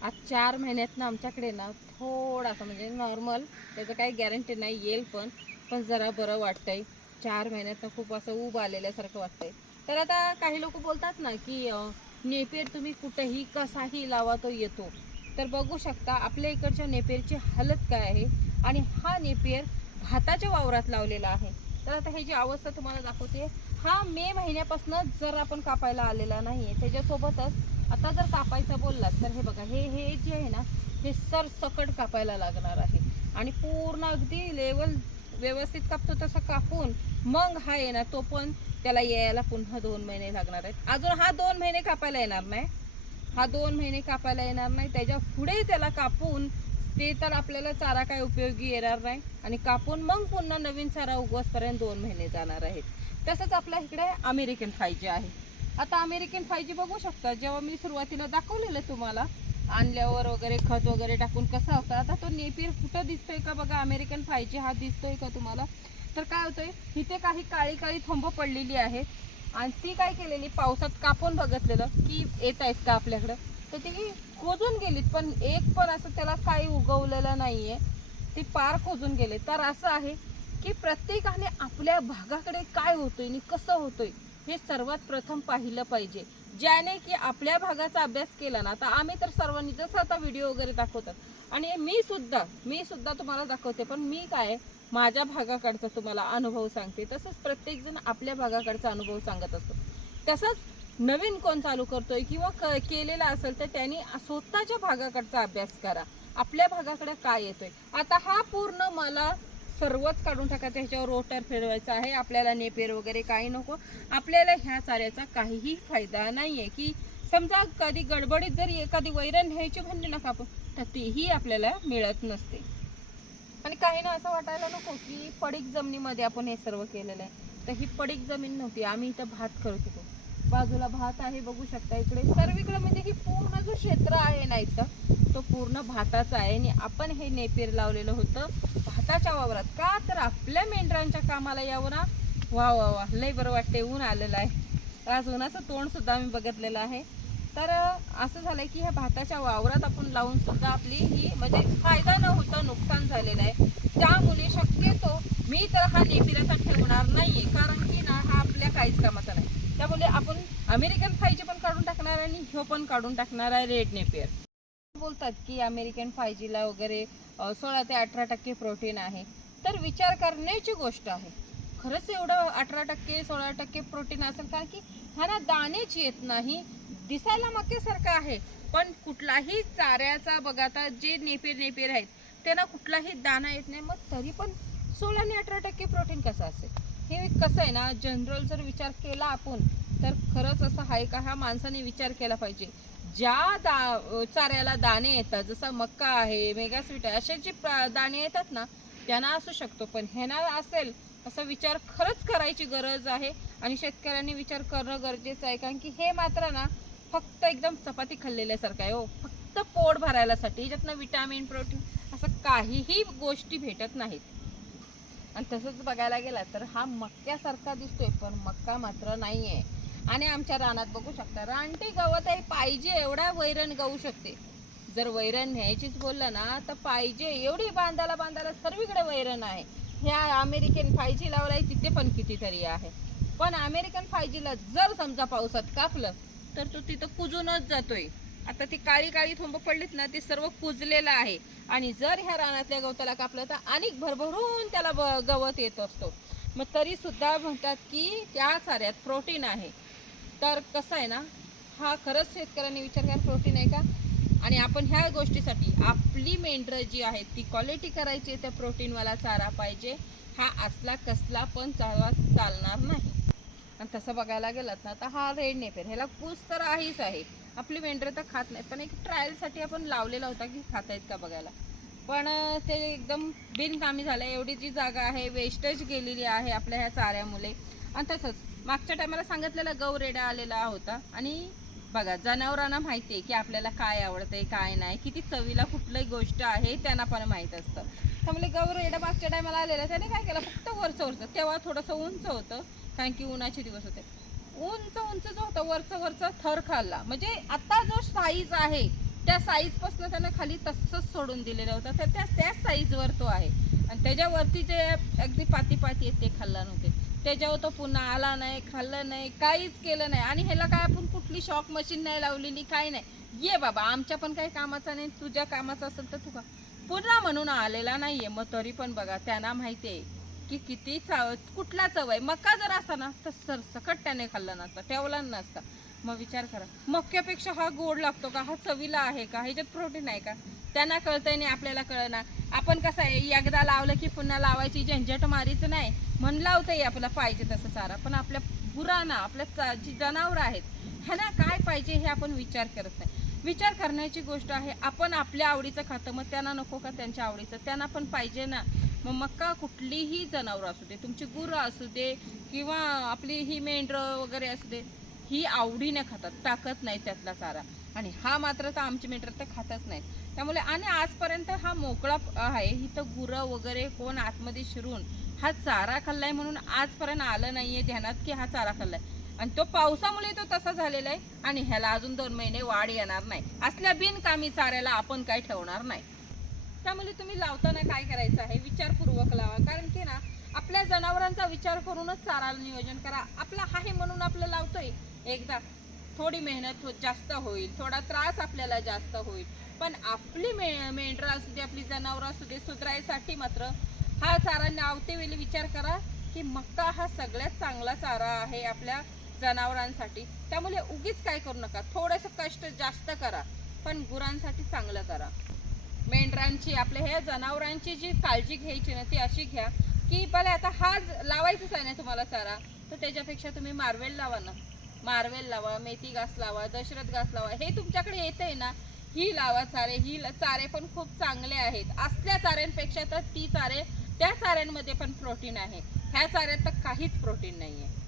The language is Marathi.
आज चार महिन्यात ना आमच्याकडे ना थोडासा म्हणजे नॉर्मल त्याचं काही गॅरंटी नाही येईल पण पण जरा बरं वाटतंय. चार महिन्यात ना खूप असं ऊब आलेल्यासारखं वाटतंय. तर आता काही लोक बोलतात ना की नेपेर तुम्ही कुठंही कसाही लावा तो येतो. तर बघू शकता आपल्या इकडच्या नेपेरची हालत काय आहे आणि हा नेपेर भाताच्या वावरात लावलेला आहे. तर आता हे जी अवस्था तुम्हाला दाखवते हा मे महिन्यापासून जर आपण कापायला आलेला नाही त्याच्यासोबतच आता जर कापायचं बोललात तर हे बघा हे हे जे आहे ना हे सरसकट कापायला लागणार आहे. आणि पूर्ण अगदी लेवल व्यवस्थित कापतो तसं कापून मग हा येणार तो पण त्याला यायला पुन्हा दोन महिने लागणार आहेत. अजून हा दोन महिने कापायला येणार नाही. हा दोन महिने कापायला येणार नाही. त्याच्या पुढे त्याला कापून ते तर आपल्याला चारा काय उपयोगी येणार नाही. आणि कापून मग पुन्हा नवीन चारा उगवसपर्यंत दोन महिने जाणार आहेत. तसंच आपल्या इकडे अमेरिकन खायचे आहे. आता अमेरिकन फायजी बघू शकता. जेव्हा मी सुरुवातीला दाखवलेलं तुम्हाला आणल्यावर वगैरे खत वगैरे टाकून कसा होता आता तो नेपीर कुठं दिसतोय का बघा? अमेरिकन फायजी हा दिसतोय का तुम्हाला? तर काय होतंय इथे काही काळी काळी थंब पडलेली आहे. आणि ती काय केलेली पावसात कापून बघितलेलं की येत आहेत का आपल्याकडं? तर ती खोजून गेलीत पण एक पण असं त्याला काही उगवलेलं नाहीये. ती पार खोजून गेले. तर असं आहे की प्रत्येकाने आपल्या भागाकडे काय होतोय आणि कसं होतोय? हे सर्वात प्रथम पाहिलं पाहिजे. ज्याने की आपल्या भागाचा अभ्यास केला ना आता आम्ही तर सर्वांनी जसं आता व्हिडिओ वगैरे दाखवतात. आणि मी सुद्धा मी सुद्धा तुम्हाला दाखवते पण मी काय माझ्या भागाकडचा तुम्हाला अनुभव सांगते. तसंच प्रत्येकजण आपल्या भागाकडचा अनुभव सांगत असतो. तसंच नवीन कोण चालू करतोय किंवा क केलेला असेल तर त्यांनी स्वतःच्या भागाकडचा अभ्यास करा. आपल्या भागाकडे काय येतोय? आता हा पूर्ण मला सर्वच काढून टाकायचं ह्याच्यावर रोटर फिरवायचं आहे आपल्याला नेपेर वगैरे काही नको. आपल्याला ह्या चाऱ्याचा काहीही फायदा नाही आहे की समजा कधी गडबडीत जरी एखादी वैरण न्यायची म्हणली ना आपण तर तीही आपल्याला मिळत नसते. आणि काही ना असं वाटायला नको की पडीक जमिनीमध्ये आपण हे सर्व केलेलं आहे. तर ही पडीक जमीन नव्हती आम्ही इथं भात करत होतो. बाजूला भात आहे बघू शकता इकडे. सर्वीकडे म्हणजे ही पूर्ण जो क्षेत्र आहे ना इथं तो पूर्ण भाताचा आहे. आणि आपण हे नेपेर लावलेलं होतं. भाताच्या वावरात? का तर आपल्या मेंढरांच्या कामाला यावं ना? वा वा वा. लय बरं वाटते ऊन आलेलं आहे. आज उन्हाचं तोंडसुद्धा आम्ही बघितलेलं आहे. तर असं झालंय की ह्या भाताच्या वावरात आपण लावून सुद्धा आपली ही म्हणजे फायदा न होता नुकसान झालेलं आहे. त्यामुळे शक्यतो मी तर हा नेपिराचा ठेवणार नाहीये. कारण की ना हा आपल्या काहीच कामाचा नाही. त्यामुळे आपण अमेरिकन फायजी पण काढून टाकणार आणि ह्यो पण काढून टाकणार आहे रेड नेपियर बोलतात की अमेरिकन फायजीला वगैरे सोळा ते अठरा टक्के प्रोटीन आहे. तर विचार करण्याची गोष्ट आहे. खरंच एवढं अठरा टक्के सोळा टक्के प्रोटीन असेल कारण की ह्याला दाणेच येत नाही. दिसायला मक्यासारखं आहे. पण कुठलाही चाऱ्याचा बघा आता जे नेपेर नेपेर आहेत त्यांना कुठलाही दाणा येत नाही. मग तरी पण सोळा आणि अठरा टक्के प्रोटीन कसं असेल? हे कसं आहे ना जनरल जर विचार केला आपण तर खरंच असं आहे का? हा माणसाने विचार केला पाहिजे. ज्या दा चाऱ्याला दाणे येतात जसं मक्का आहे मेगास्वीट आहे असे जे दाणे येतात ना त्यांना असू शकतो. पण ह्यांना असेल असा विचार खरंच करायची गरज आहे. आणि शेतकऱ्यांनी विचार करणं गरजेचं आहे. कारण की हे मात्र ना फक्त एकदम चपाती खाल्लेल्यासारखं आहे हो. फक्त पोट भरायलासाठी ह्याच्यातनं विटॅमिन प्रोटीन असं काहीही गोष्टी भेटत नाहीत. आणि तसंच बघायला गेला तर हा मक्यासारखा दिसतोय पण मक्का मात्र नाही आहे आणि आमच्या रानात बघू शकता रानटी गवत आहे पाहिजे एवढा वैरण गवू शकते. जर वैरण न्यायचीच बोललं ना तर पाहिजे एवढी बांधायला बांधायला सर्वीकडे वैरण आहे. ह्या अमेरिकन फायजी लावलाय तिथे पण कितीतरी आहे. पण अमेरिकन फायजीला जर समजा पावसात कापलं तर तो तिथं कुजूनच जातोय. आता ती काळी काळी थोंब पडलीत ना ते सर्व कुजलेलं आहे. आणि जर ह्या रानातल्या गवताला कापलं तर अनेक भरभरून त्याला ब- गवत येत असतो. मग तरी सुद्धा म्हणतात की त्या साऱ्यात प्रोटीन आहे. तर कसं आहे ना हा खरंच शेतकऱ्यांनी विचार करा प्रोटीन आहे का? आणि आपण ह्या गोष्टीसाठी आपली मेंढरं जी आहेत ती क्वालिटी करायची आहे, त्या प्रोटीनवाला चारा पाहिजे. हा असला कसला पण चारा चालणार नाही. आणि तसं बघायला गेलात ना तर हा रेड नेपेर ह्याला कूस तर आहेच आहे. आपली मेंढरं तर खात नाहीत पण एक ट्रायलसाठी आपण लावलेला होता की खाता आहेत का बघायला. पण ते एकदम बिनकामी झालं एवढी जी जागा आहे वेस्टेज गेलेली आहे आपल्या ह्या चाऱ्यामुळे. आणि तसंच मागच्या टायमाला सांगितलेला गौरेडा आलेला होता. आणि बघा जनावरांना माहिती आहे की आपल्याला काय आवडतंय काय नाही. किती चवीला कुठलंही गोष्ट आहे त्यांना पण माहीत असतं. त्यामुळे गौरेडा मागच्या टायमाला आलेला त्याने काय केलं? फक्त वरचं वरचं. तेव्हा थोडंसं उंच होतं कारण की उन्हाचे दिवस होते. उंच उंच जो होता वरचं वरचा थर खाल्ला. म्हणजे आता जो साईज आहे त्या साईजपासून त्यानं खाली तसंच सोडून दिलेलं होतं. तर त्या त्याच साईजवर तो आहे. आणि त्याच्यावरती जे अगदी पाती पाती आहेत ते खाल्ला नव्हते. त्याच्यावर तो पुन्हा आला नाही खाल्लं नाही काहीच केलं नाही. आणि ह्याला काय आपण कुठली शॉक मशीन नाही लावलेली काही नाही. ये बाबा आमच्या पण काही कामाचा नाही तुझ्या कामाचा असेल तर तू पुन्हा म्हणून आलेला नाही आहे मग तरी पण बघा त्यांना माहिती आहे की किती चाव कुठला चव आहे. मका जर असता ना तर सरसकट त्याने खाल्ला नसता ठेवला नसता. मग विचार करा. मक्यापेक्षा हा गोड लागतो का? हा चवीला आहे का? ह्याच्यात प्रोटीन आहे का? त्यांना कळतंय नाही आपल्याला कळना. आपण कसं आहे एकदा लावलं की पुन्हा लावायची झंझट मारीच नाही. म्हण लावतंय आपल्याला पाहिजे तसं चारा पण आपल्या गुरांना आपल्या जी जनावरं आहेत ह्यांना काय पाहिजे हे आपण विचार करत नाही. विचार करण्याची गोष्ट आहे आपण आपल्या आवडीचं खातं मग त्यांना नको का त्यांच्या आवडीचं? त्यांना पण पाहिजे ना. मग मक्का कुठलीही जनावरं असू दे तुमची गुरं असू दे किंवा आपली ही मेंढरं वगैरे असू दे ही आवडीने खातात टाकत नाही त्यातला चारा. आणि हा मात्र तर आमची मेंढर तर खातच नाहीत. त्यामुळे आणि आजपर्यंत हा मोकळा आहे. इथं गुरं वगैरे कोण आतमध्ये शिरून हा चारा खाल्लाय म्हणून आजपर्यंत आलं नाहीये ध्यानात की हा चारा खाल्लाय. आणि तो पावसामुळे तो तसा झालेला आहे आणि ह्याला अजून दोन महिने वाढ येणार नाही. असल्या बिनकामी चाऱ्याला आपण काय ठेवणार नाही. त्यामुळे तुम्ही लावताना काय करायचं आहे? विचारपूर्वक लावा. कारण की ना आपल्या जनावरांचा विचार करूनच चारा नियोजन करा. आपला आहे म्हणून आपलं लावतोय. एकदा थोडी मेहनत हो- जास्त होईल थोडा त्रास आपल्याला जास्त होईल. पण आपली मे मेंढरं असू दे आपली जनावरं असू दे सुधारायसाठी मात्र हा चारा लावते विचार करा की मक्का हा सगळ्यात चांगला चारा आहे आपल्या जनावरांसाठी. त्यामुळे उगीच काय करू नका थोडंसं कष्ट जास्त करा पण गुरांसाठी चांगलं करा. मेंढरांची आपल्या ह्या जनावरांची जी काळजी घ्यायची ना ती अशी घ्या की भले आता हा लावायचंच आहे ना तुम्हाला चारा तर त्याच्यापेक्षा तुम्ही मार्वेल लावा ना. मार्वेल लावा मेथी घास लावा दशरथ घास लावा हे तुमच्याकडे येतंय ना? ही लावा चारे ही चारे पण खूप चांगले आहेत. असल्या चाऱ्यांपेक्षा तर ती चारे त्या चाऱ्यांमध्ये पण प्रोटीन आहे. ह्या चाऱ्यात तर काहीच प्रोटीन नाही आहे